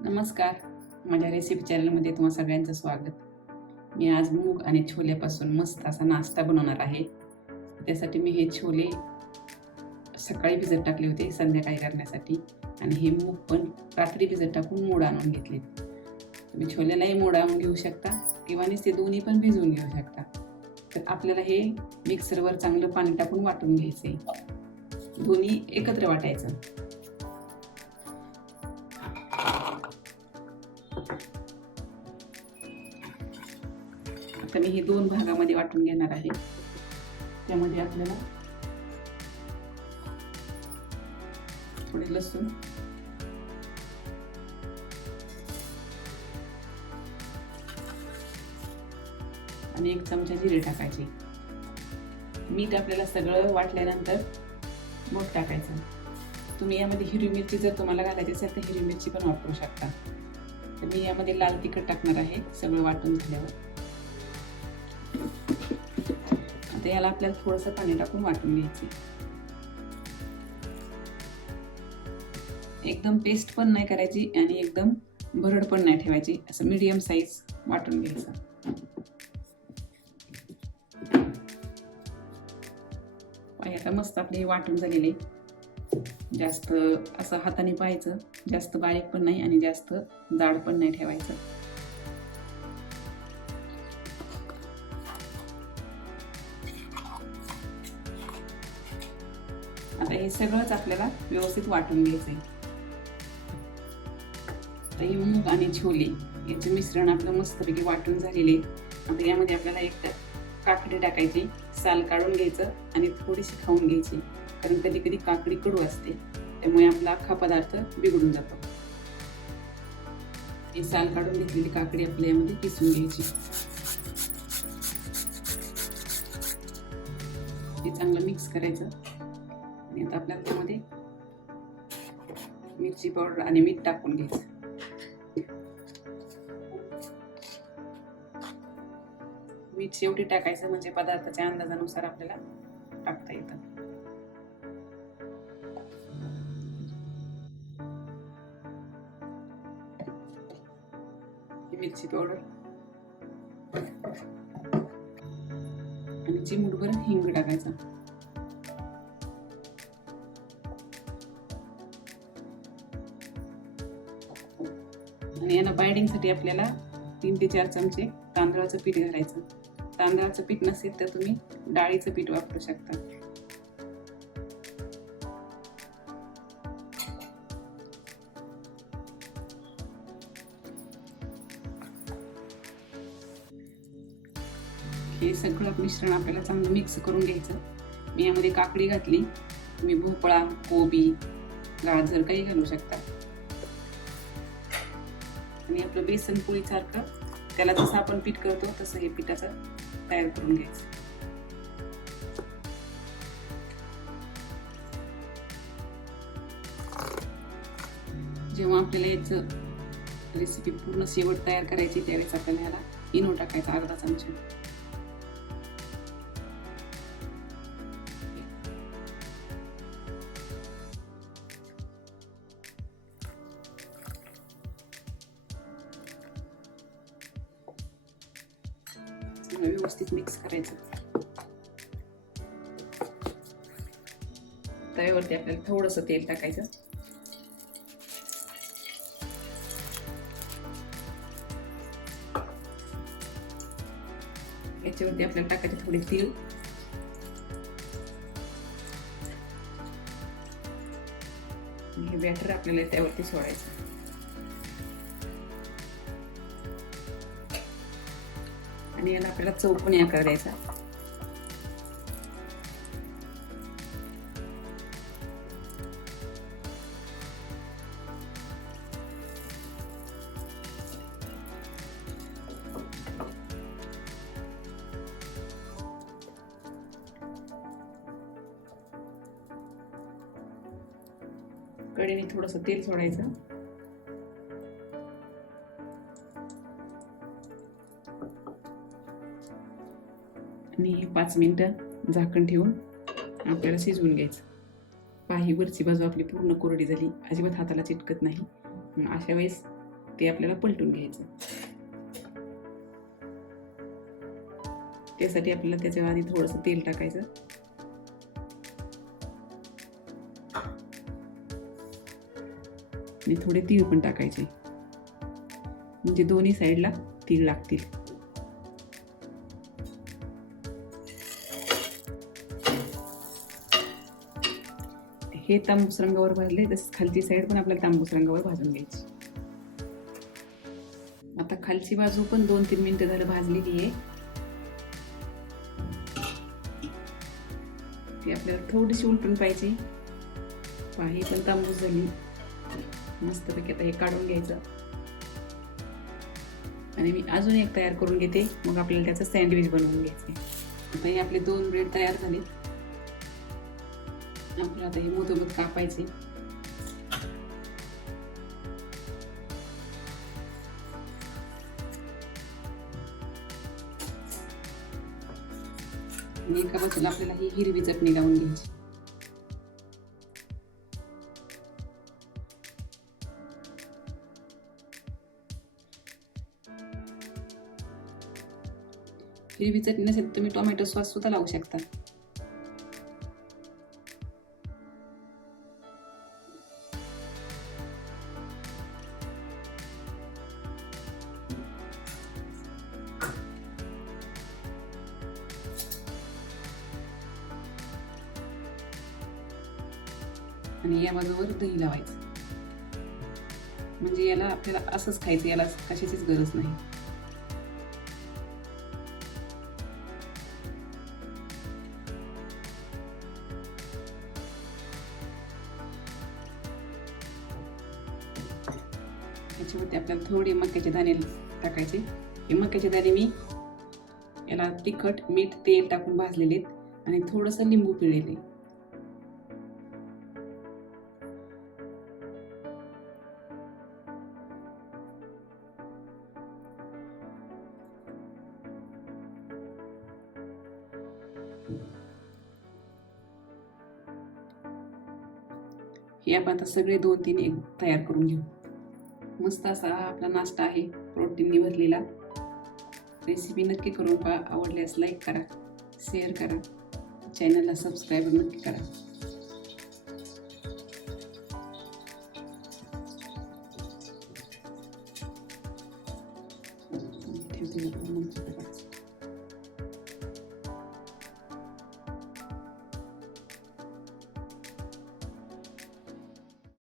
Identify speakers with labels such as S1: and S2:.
S1: नमस्कार. माझ्या रेसिपी चॅनलमध्ये तुम्हा सगळ्यांचं स्वागत. मी आज मूग आणि छोल्यापासून मस्त असा नाश्ता बनवणार आहे. त्यासाठी मी हे छोले सकाळी भिजत टाकले होते संध्याकाळी करण्यासाठी. आणि हे मूग पण रात्री भिजत टाकून मोड आणून घेतले तुम्ही छोल्यालाही मोड आणून घेऊ शकता किंवा नुसते दोन्ही पण भिजवून घेऊ शकता. तर आपल्याला हे मिक्सरवर चांगलं पाणी टाकून वाटून घ्यायचं आहे दोन्ही एकत्र वाटायचं. आता मी हे दोन भागामध्ये वाटून घेणार आहे. त्यामध्ये आपल्याला थोडे लसूण आणि एक चमचा जिरे टाकायचे. मीठ आपल्याला सगळं वाटल्यानंतर मग टाकायचं. तुम्ही यामध्ये हिरवी मिरची जर तुम्हाला घालायची असेल तर हिरवी मिरची पण वापरू शकता. तर मी यामध्ये लाल तिखट टाकणार आहे सगळं वाटून झाल्यावर. आता याला आपल्याला थोडंसं पाणी टाकून वाटून घ्यायचे एकदम पेस्ट पण नाही करायची आणि एकदम भरड पण नाही ठेवायची. असं मीडियम साईज वाटून घ्यायचं. आता मस्त आपले वाटून झालेले जास्त असं हाताने पाहायचं. जास्त बारीक पण नाही आणि जास्त जाड पण नाही ठेवायचं. आता हे सगळंच आपल्याला व्यवस्थित वाटून घ्यायचंय. आता हे मूग आणि छोले याचे मिश्रण आपलं मस्तपैकी वाटून झालेले आता यामध्ये आपल्याला एक काकडी टाकायची साल काढून घ्यायचं आणि थोडीशी खाऊन घ्यायची. कारण कधी कधी काकडी कडू असते त्यामुळे आपला अख्खा पदार्थ बिघडून जातो. ही साल काढून घेतलेली काकडी आपल्या यामध्ये किसून घ्यायची. हे चांगलं मिक्स करायचं. आणि आता आपल्याला त्यामध्ये मिरची पावडर आणि मीठ टाकून घ्यायचं. मीठ शेवटी टाकायचं म्हणजे पदार्थाच्या अंदाजानुसार आपल्याला टाकता येतं. मिरची पावडर. आणि चिमूटभर हिंग टाकायचा. आणि याला बाइंडिंगसाठी आपल्याला तीन ते चार चमचे तांदळाचं पीठ घालायचं. तांदळाचं पीठ नसेल तर तुम्ही डाळीचं पीठ वापरू शकता. हे सगळं मिश्रण आपल्याला चांगलं मिक्स करून घ्यायचं. मी यामध्ये काकडी घातली. तुम्ही भोपळा कोबी गाजर काही घालू शकता. आणि आपलं बेसन पोळीसारखं त्याला जसं आपण पीठ करतो तसं हे पिठाचं तयार करून घ्यायचं. जेव्हा आपल्याला याचं रेसिपी पूर्ण शेवट तयार करायची त्यावेळेस आपल्याला ह्याला इनो टाकायचा अर्धा चमचा. चांगलं व्यवस्थित मिक्स करायचं तव्यावरती आपल्याला थोडंसं तेल टाकायचं याच्यावरती आपल्याला टाकायचे थोडे तेल हे बॅटर आपल्याला त्यावरती सोडायचं आणि याला आपल्याला चौकोनी आकार द्यायचा. कडेने थोडस तेल सोडायचं. आणि हे पाच मिनटं झाकण ठेवून आपल्याला शिजवून घ्यायचं. पाही वरची बाजू आपली पूर्ण कोरडी झाली. अजिबात हाताला चिटकत नाही. अशा वेळेस ते आपल्याला पलटून घ्यायचं. त्यासाठी आपल्याला त्याच्या आधी थोडंसं तेल टाकायचं. आणि थोडे तीळ पण टाकायचे. म्हणजे दोन्ही साईडला तीळ लागतील. हे तांबूस रंगावर भाजले तसेच खालची साईड पण आपल्याला तांबूस रंगावर भाजून घ्यायची. आता खालची बाजू पण दोन तीन मिनिटं झालं भाजलेली आहे. ती आपल्याला थोडीशी उलटून पाहिजे. पाही पण तांबूस झाली. मस्तपैकी आता हे काढून घ्यायचं. आणि मी अजून एक तयार करून घेते. मग आपल्याला त्याचं सँडविच बनवून घ्यायचं आता हे आपले दोन ब्रेड तयार झाले आपल्याला आता हे मोदमत कापायचे एका बाजूला आपल्याला ही हिरवी चटणी लावून घ्यायची. हिरवी चटणी नसेल तुम्ही टोमॅटो सॉस सुद्धा लावू शकता. आणि या बाजूवर दही लावायचं. म्हणजे याला आपल्याला असंच खायचं याला कशाचीच गरज नाही. त्याच्यावरती आपल्याला थोडे मक्याचे दाणे टाकायचे. हे मक्याचे दाणे मी याला तिखट मीठ तेल टाकून भाजलेले आहेत. आणि थोडंसं लिंबू पिळलेले हे आपण आता सगळे दोन तीन एक तयार करून घेऊ. मस्त असा हा आपला नाश्ता आहे प्रोटीनने भरलेला. रेसिपी नक्की करून पहा आवडल्यास लाईक करा शेअर करा चॅनलला सबस्क्राईब नक्की करा. ठेवते